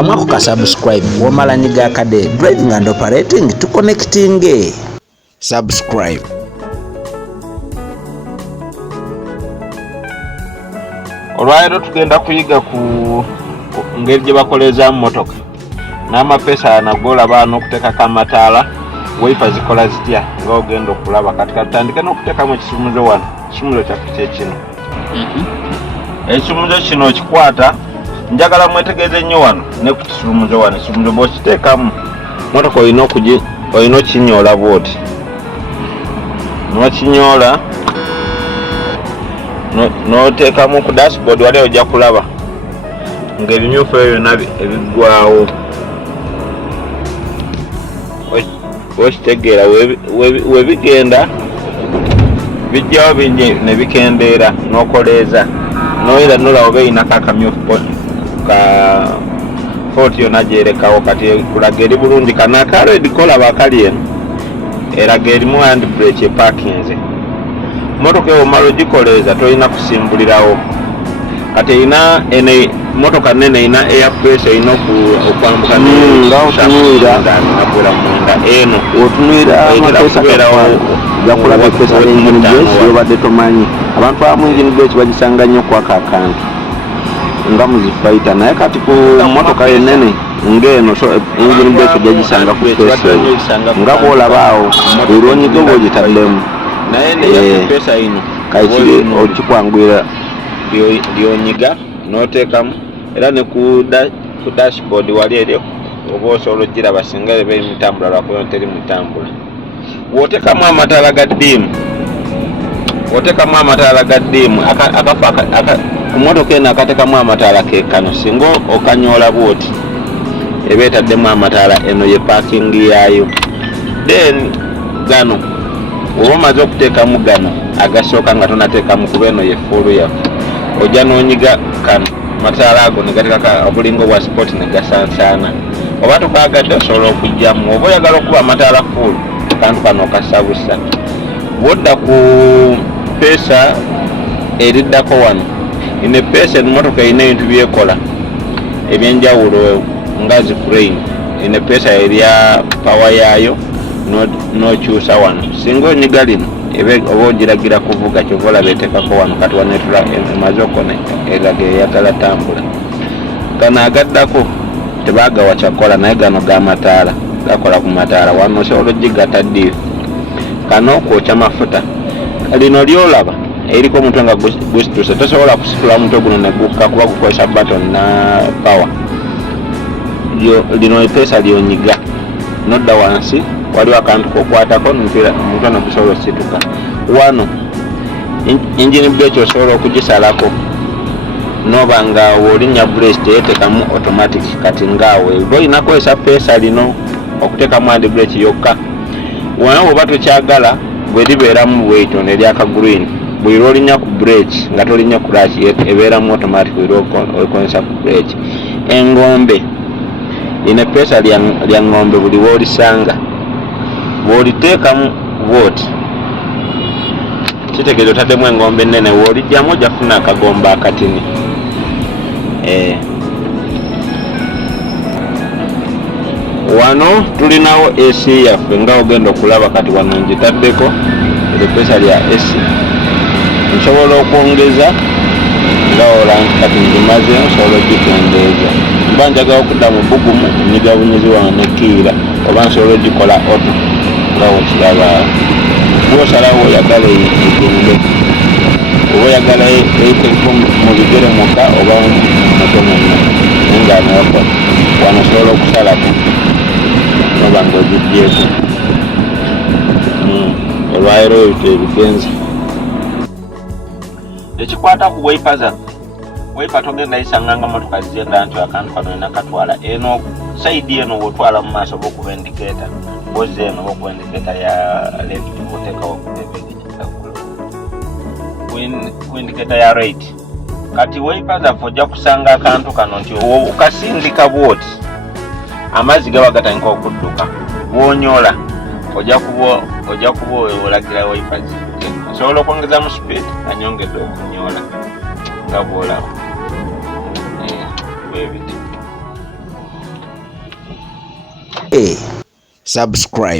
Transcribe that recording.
Teekamu ako ka subscribe womala nyiga akade driving and operating to connecting. Subscribe. Olwairo tugenda kuyiga ku ngeri gye bakoleza mmotoka n'amapesa anagola baana okuteekako amataala wiper zikola zitya nga ogenda okulaba katika tutandike n'okuteekamu ekisumuzo wano. Ekisumuzo kyaffe kyekino. Ekisumuzo kino okikwata njagala mwetegeeze nnyo wano ne ku kisumuzo wano. Ekisumuzo bw'okiteekamu mmotoka olina okinyoola bw'oti, n'okinyoola n'oteekamu ku dashboard wali ojja kulaba ng'ebimyufu ebyo byonna ebiggwaawo. Okitegeera webigenda bijjawo bingi ne bikendeera n'okoleeza noyira nola oba eyinako akamyufu ka fort yonna gyerekawo kati kulaga eri bulungi. Kano akared kolaba akali eno eraga erimu hand brake epakinze. Motoka ewo omala ogikoleeza tolina kusimbulirawo. Kati erina ene motoka nene erina airpress erina okwambuka nagula munda eno otunwira amapesa gakulaba epesa engine brake yobadde tomanyi. Abantu abamu engine brake bagisanga nnyo kwako akantu nga muzifaita naye kati ku motoka enene ng'eno engine brake gyagisanga ku pesa nga bw'olabaawo olwonyiga oba ogitaddemu naye pesa ino kayikiri okikwangwira lyonyiga n'oteekamu era ne ku dashboard wali eri oba osobola ogiraba singa eba eri mutambula lwakuba teri mutambula. Bw'oteekamu amataala ga ddiimu ku motoka eno akateekamu amataala ke kano singa okanyoola bwoti eba etaddemu amataala eno ye parking yaayo. Then gano oba omaze okuteekamu gano agasooka nga tonateekamu kuba eno ye fuulu yaffe ojja n'onyiga kano amataala ago ne gateekako obulingo bwa sport ne gasansaana. Oba tokaagadde osobola okugyamu. Oba oyagala okuba amataala fuulu kantu kano okasabusa. Bw'odda ku peesa eriddako wano ine peesa emmotoka erina ebintu byekola ebyenjawulo nga zicrane. Ine peesa erya pawa yaayo n'okyusa wano. Singa onyiga lino oba ogiragira kuvuga kyova olaba eteekako wano kati wanetula emaze okona eraga eyagala tambula. Gano agaddako tebaagawa kyakola naye gano g'amataala gakola ku mataala wano osobola ogigatta ddiifu. Kano kwokya mafuta. Lino lyolaba eriko omutwe nga gusituse tosobola kusitula omutwe guno ne gukka kuba gukozesa baton na power. Lino epeesa lyonyiga nodda wansi waliwo akantu kokwatako omutwe nogusobola osituka. Wano engine brake osobola okugisalako noba nga woolinya brake teyeteekamu automatic kati ngaawe oba olina kukozesa peesa lino okuteekamu hand brake yokka. Wano oba tokyagala bwe libeeramu bw'etyo neryaka green buli lwolinya ku brake nga tolinya clutch ebeeramu automatic okozesa ku brake. Engombe ine peesa lya ngombe buli woolisanga bw'oliteekamu bwoti kitegeeza otaddemu engombe ennene w'olijjamu ojjafuna akagombe akatini. Wano tulinawo AC yaffe nga ogenda okulaba kati wano ngitaddeko epeesa lya AC. Nsobola okwongeza nga olangi kati ngimaze nsobola ogikendeeza. Mba njagala okudda mu bbugumu nyiga bunyizi wange nekiira oba nsobola ogikola auto nga wekiraba. Bw'osalawo oyagala egende oba oyagala eyiteko mu bigere mwokka oba muto mwonna nga anoyakola wano osobola okusalako noba nga ogiggyeko. Olwairo ebyo ebigenza ekikwata ku wiper zaffe. Wiper togenda yisanga nga motoka zigenda nti akantu kano ina katwala eno saidi eno wotwala mu maaso bokuba indicator boze eno bokuba indicator ya left kotekawo ku indicator ya right. Kati wiper zaffe ojja kusanga akantu kano nti okasindika bwoti amazzi gaba gatandika okudduka. Bw'onyola ojja kuba olagira wiper zi. Osobola okwongeza mu speed anyongedde okunyola nga bw'olaba. subscribe.